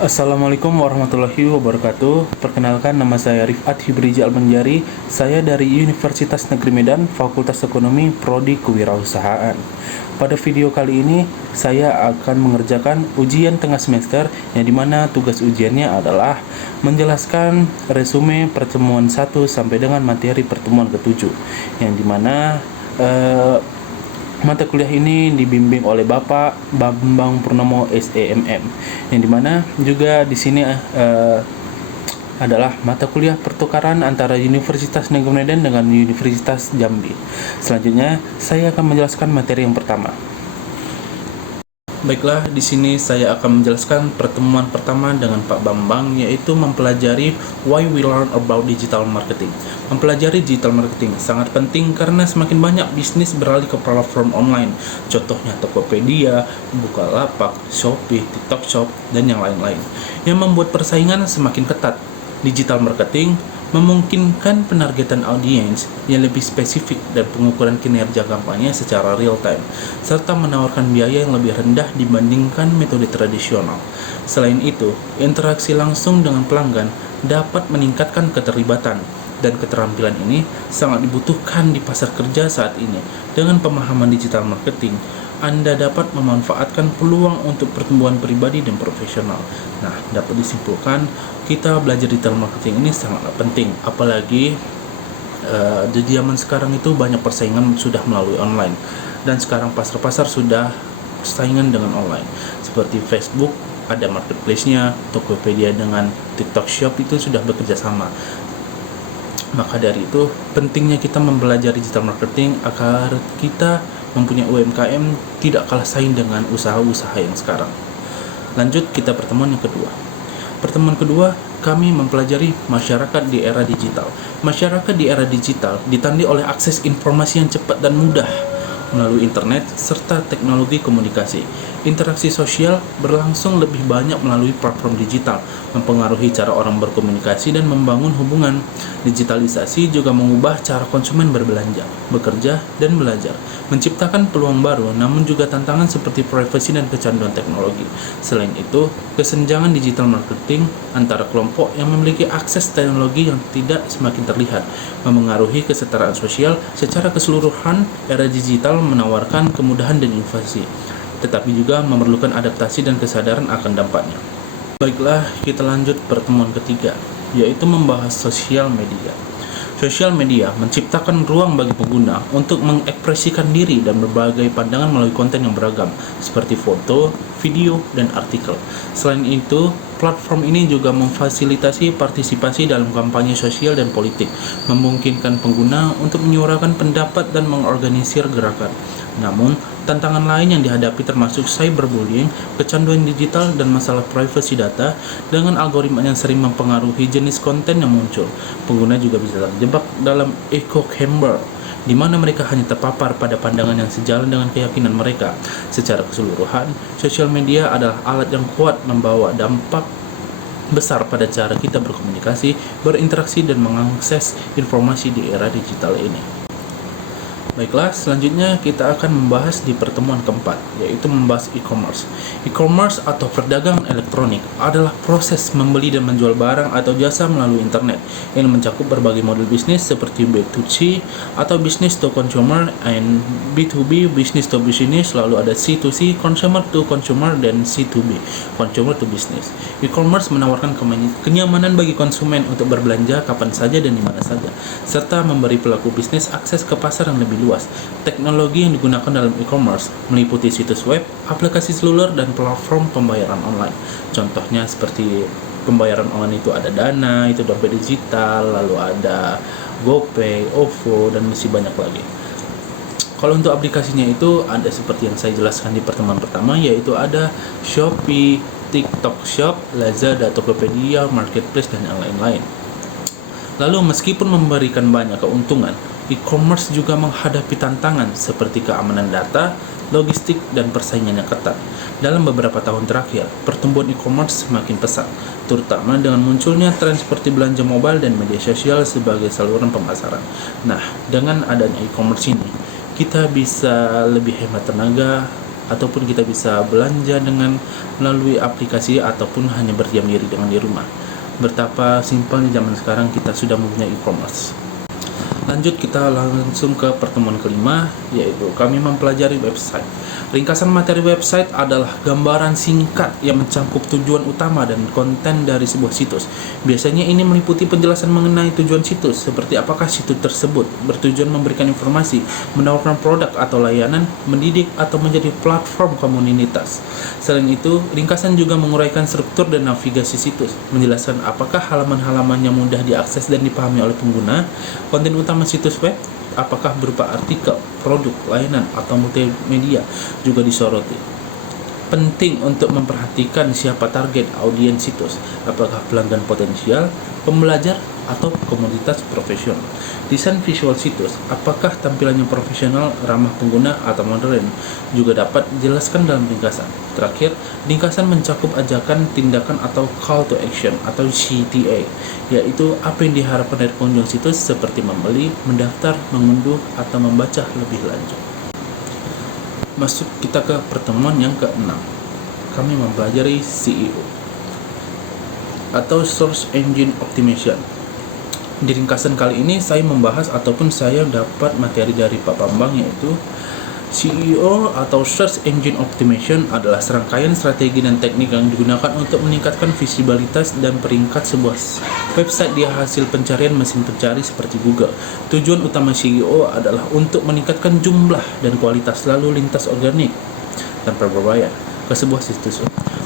Assalamualaikum warahmatullahi wabarakatuh. Perkenalkan, nama saya Rifat Hibriji Almanjari. Saya dari Universitas Negeri Medan, Fakultas Ekonomi, Prodi Kewirausahaan. Pada video kali ini, saya akan mengerjakan ujian tengah semester, yang dimana tugas ujiannya adalah menjelaskan resume pertemuan 1 sampai dengan materi pertemuan ke-7, yang dimana mata kuliah ini dibimbing oleh Bapak Bambang Purnomo SEMM, yang dimana juga di sini adalah mata kuliah pertukaran antara Universitas Negeri Medan dengan Universitas Jambi. Selanjutnya, saya akan menjelaskan materi yang pertama. Baiklah, di sini saya akan menjelaskan pertemuan pertama dengan Pak Bambang, yaitu mempelajari why we learn about digital marketing. Mempelajari digital marketing sangat penting karena semakin banyak bisnis beralih ke platform online. Contohnya Tokopedia, Bukalapak, Shopee, TikTok Shop, dan yang lain-lain, yang membuat persaingan semakin ketat. Digital marketing memungkinkan penargetan audiens yang lebih spesifik dan pengukuran kinerja kampanye secara real time, serta menawarkan biaya yang lebih rendah dibandingkan metode tradisional. Selain itu, interaksi langsung dengan pelanggan dapat meningkatkan keterlibatan, dan keterampilan ini sangat dibutuhkan di pasar kerja saat ini. Dengan pemahaman digital marketing, Anda dapat memanfaatkan peluang untuk pertumbuhan pribadi dan profesional. Nah, dapat disimpulkan, kita belajar digital marketing ini sangatlah penting, apalagi di zaman sekarang itu banyak persaingan sudah melalui online, dan sekarang pasar-pasar sudah persaingan dengan online, seperti Facebook ada marketplace-nya, Tokopedia dengan TikTok Shop itu sudah bekerja sama. Maka dari itu, pentingnya kita mempelajari digital marketing agar kita mempunyai UMKM tidak kalah saing dengan usaha-usaha yang sekarang. Lanjut, kita pertemuan yang kedua. Pertemuan kedua, kami mempelajari masyarakat di era digital. Masyarakat di era digital ditandai oleh akses informasi yang cepat dan mudah melalui internet serta teknologi komunikasi. Interaksi sosial berlangsung lebih banyak melalui platform digital, mempengaruhi cara orang berkomunikasi dan membangun hubungan. Digitalisasi juga mengubah cara konsumen berbelanja, bekerja, dan belajar, menciptakan peluang baru, namun juga tantangan seperti privasi dan kecanduan teknologi. Selain itu, kesenjangan digital marketing antara kelompok yang memiliki akses teknologi yang tidak semakin terlihat, memengaruhi kesetaraan sosial. Secara keseluruhan, era digital menawarkan kemudahan dan inovasi, tetapi juga memerlukan adaptasi dan kesadaran akan dampaknya. Baiklah, kita lanjut pertemuan ketiga, yaitu membahas sosial media. Sosial media menciptakan ruang bagi pengguna untuk mengekspresikan diri dan berbagai pandangan melalui konten yang beragam, seperti foto, video, dan artikel. Selain itu, platform ini juga memfasilitasi partisipasi dalam kampanye sosial dan politik, memungkinkan pengguna untuk menyuarakan pendapat dan mengorganisir gerakan. Namun, tantangan lain yang dihadapi termasuk cyberbullying, kecanduan digital, dan masalah privasi data. Dengan algoritma yang sering mempengaruhi jenis konten yang muncul, pengguna juga bisa terjebak dalam echo chamber, di mana mereka hanya terpapar pada pandangan yang sejalan dengan keyakinan mereka. Secara keseluruhan, sosial media adalah alat yang kuat membawa dampak besar pada cara kita berkomunikasi, berinteraksi, dan mengakses informasi di era digital ini. Baiklah, selanjutnya kita akan membahas di pertemuan keempat, yaitu membahas e-commerce. E-commerce atau perdagangan elektronik adalah proses membeli dan menjual barang atau jasa melalui internet yang mencakup berbagai model bisnis seperti B2C atau business to consumer, and B2B, business to business, lalu ada C2C, consumer to consumer, dan C2B, consumer to business. E-commerce menawarkan kenyamanan bagi konsumen untuk berbelanja kapan saja dan di mana saja, serta memberi pelaku bisnis akses ke pasar yang lebih luas. Teknologi yang digunakan dalam e-commerce meliputi situs web, aplikasi seluler, dan platform pembayaran online. Contohnya seperti pembayaran online itu ada Dana, itu dompet digital, lalu ada GoPay, OVO, dan masih banyak lagi. Kalau untuk aplikasinya itu ada seperti yang saya jelaskan di pertemuan pertama, yaitu ada Shopee, TikTok Shop, Lazada, Tokopedia, Marketplace, dan yang lain-lain. Lalu meskipun memberikan banyak keuntungan, e-commerce juga menghadapi tantangan seperti keamanan data, logistik, dan persaingan yang ketat. Dalam beberapa tahun terakhir, pertumbuhan e-commerce semakin pesat, terutama dengan munculnya tren seperti belanja mobile dan media sosial sebagai saluran pemasaran. Nah, dengan adanya e-commerce ini, kita bisa lebih hemat tenaga, ataupun kita bisa belanja dengan melalui aplikasi ataupun hanya berdiam diri dengan di rumah. Betapa simpelnya zaman sekarang kita sudah mempunyai e-commerce. Lanjut, kita langsung ke pertemuan kelima, yaitu kami mempelajari website. Ringkasan materi website adalah gambaran singkat yang mencakup tujuan utama dan konten dari sebuah situs. Biasanya ini meliputi penjelasan mengenai tujuan situs, seperti apakah situs tersebut bertujuan memberikan informasi, menawarkan produk atau layanan, mendidik, atau menjadi platform komunitas. Selain itu, ringkasan juga menguraikan struktur dan navigasi situs, menjelaskan apakah halaman-halaman yang mudah diakses dan dipahami oleh pengguna, konten utama situs web, apakah berupa artikel, produk, layanan, atau multimedia juga disoroti. Penting untuk memperhatikan siapa target audiens situs, apakah pelanggan potensial, pembelajar, atau komunitas profesional. Desain visual situs, apakah tampilannya profesional, ramah pengguna, atau modern, juga dapat dijelaskan dalam ringkasan. Terakhir, ringkasan mencakup ajakan, tindakan, atau call to action atau CTA, yaitu apa yang diharapkan dari pengunjung situs seperti membeli, mendaftar, mengunduh, atau membaca lebih lanjut. Masuk kita ke pertemuan yang ke-6. Kami mempelajari SEO atau Search Engine Optimization. Di ringkasan kali ini saya membahas ataupun saya dapat materi dari Pak Bambang, yaitu SEO atau Search Engine Optimization adalah serangkaian strategi dan teknik yang digunakan untuk meningkatkan visibilitas dan peringkat sebuah website di hasil pencarian mesin pencari seperti Google. Tujuan utama SEO adalah untuk meningkatkan jumlah dan kualitas lalu lintas organik tanpa berbayar ke sebuah situs.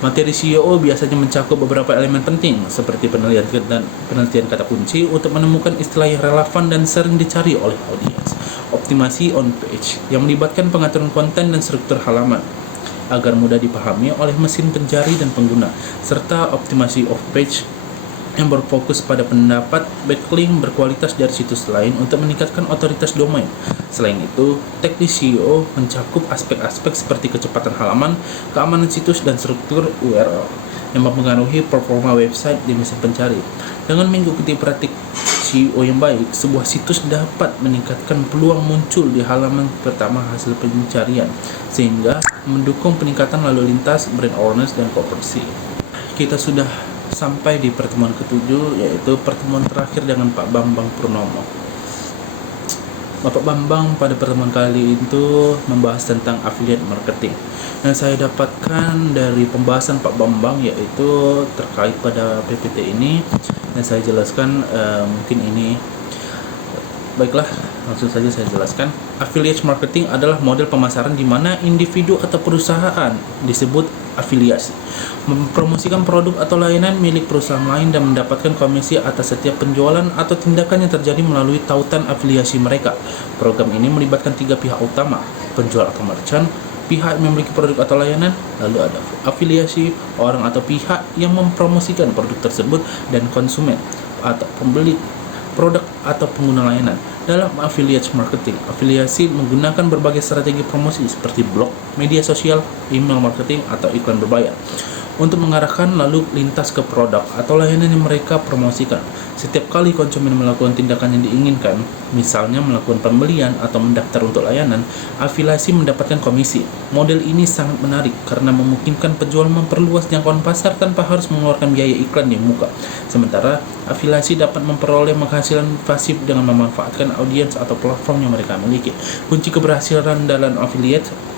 Materi SEO biasanya mencakup beberapa elemen penting seperti penelitian kata kunci untuk menemukan istilah yang relevan dan sering dicari oleh audiens. Optimasi on page yang melibatkan pengaturan konten dan struktur halaman agar mudah dipahami oleh mesin pencari dan pengguna, serta optimasi off page yang berfokus pada pendapat backlink berkualitas dari situs lain untuk meningkatkan otoritas domain. Selain itu, teknis SEO mencakup aspek-aspek seperti kecepatan halaman, keamanan situs, dan struktur URL yang mempengaruhi performa website di mesin pencari. Dengan mengikuti praktik SEO yang baik, sebuah situs dapat meningkatkan peluang muncul di halaman pertama hasil pencarian, sehingga mendukung peningkatan lalu lintas, brand awareness, dan konversi. Kita sudah sampai di pertemuan ke-7, yaitu pertemuan terakhir dengan Pak Bambang Purnomo. Bapak Bambang pada pertemuan kali itu membahas tentang affiliate marketing. Yang saya dapatkan dari pembahasan Pak Bambang yaitu terkait pada PPT ini, dan saya jelaskan mungkin ini. Baiklah, langsung saja saya jelaskan. Affiliate marketing adalah model pemasaran di mana individu atau perusahaan disebut afiliasi mempromosikan produk atau layanan milik perusahaan lain dan mendapatkan komisi atas setiap penjualan atau tindakan yang terjadi melalui tautan afiliasi mereka. Program ini melibatkan 3 pihak utama: penjual atau merchant, pihak yang memiliki produk atau layanan, lalu ada afiliasi, orang atau pihak yang mempromosikan produk tersebut, dan konsumen atau pembeli produk atau pengguna layanan. Dalam affiliate marketing, afiliasi menggunakan berbagai strategi promosi seperti blog, media sosial, email marketing, atau iklan berbayar untuk mengarahkan lalu lintas ke produk atau layanan yang mereka promosikan. Setiap kali konsumen melakukan tindakan yang diinginkan, misalnya melakukan pembelian atau mendaftar untuk layanan, afiliasi mendapatkan komisi. Model ini sangat menarik karena memungkinkan penjual memperluas jangkauan pasar tanpa harus mengeluarkan biaya iklan di muka. Sementara afiliasi dapat memperoleh penghasilan pasif dengan memanfaatkan audiens atau platform yang mereka miliki. Kunci keberhasilan dalam affiliate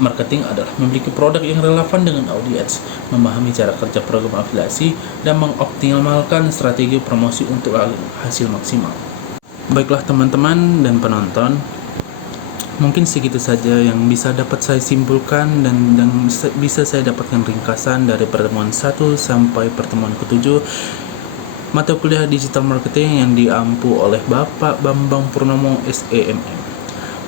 marketing adalah memiliki produk yang relevan dengan audiens, memahami cara kerja program afiliasi, dan mengoptimalkan strategi promosi untuk hasil maksimal. Baiklah teman-teman dan penonton, mungkin segitu saja yang bisa dapat saya simpulkan dan bisa saya dapatkan ringkasan dari pertemuan 1 sampai pertemuan ke-7 mata kuliah digital marketing yang diampu oleh Bapak Bambang Purnomo SEMM.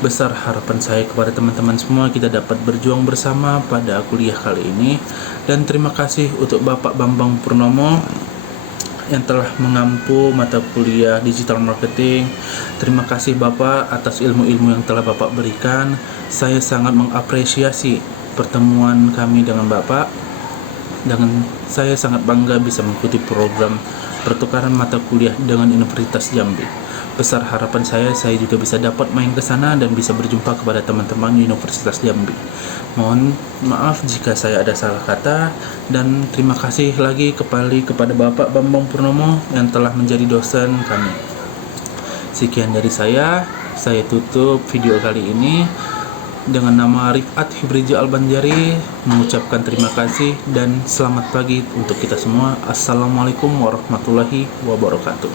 Besar harapan saya kepada teman-teman semua kita dapat berjuang bersama pada kuliah kali ini, dan terima kasih untuk Bapak Bambang Purnomo yang telah mengampu mata kuliah digital marketing. Terima kasih Bapak atas ilmu-ilmu yang telah Bapak berikan. Saya sangat mengapresiasi pertemuan kami dengan Bapak, dan saya sangat bangga bisa mengikuti program pertukaran mata kuliah dengan Universitas Jambi. Besar harapan saya juga bisa dapat main ke sana dan bisa berjumpa kepada teman-teman Universitas Jambi. Mohon maaf jika saya ada salah kata, dan terima kasih lagi kepada Bapak Bambang Purnomo yang telah menjadi dosen kami. Sekian dari saya tutup video kali ini dengan nama Rifat Hibrija Albanjari, mengucapkan terima kasih dan selamat pagi untuk kita semua. Assalamualaikum warahmatullahi wabarakatuh.